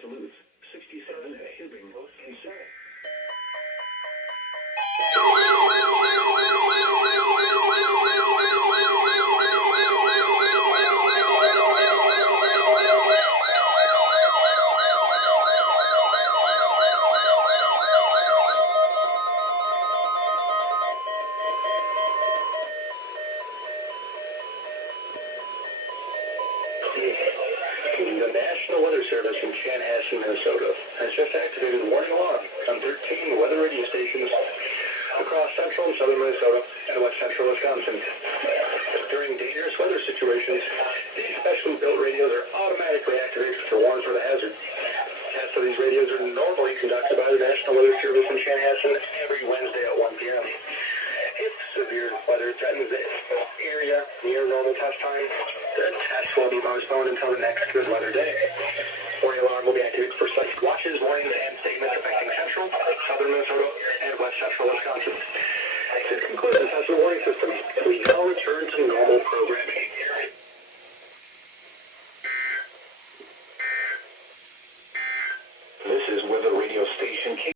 Duluth, 67 Hibbing, Kentucky. The National Weather Service in Chanhassen, Minnesota, has just activated warning alarm on 13 weather radio stations across central and southern Minnesota and west central Wisconsin. During dangerous weather situations, these specially built radios are automatically activated to warn for the hazard. Tests of these radios are normally conducted by the National Weather Service in Chanhassen every Wednesday at 1 p.m. If severe weather threatens the area near normal test time, the test will be postponed until the next good weather day. Warning alarm will be activated for such watches, warnings, and statements affecting central, southern Minnesota, and west central Wisconsin. This concludes the test of the warning system. We now return to normal programming. This is weather radio station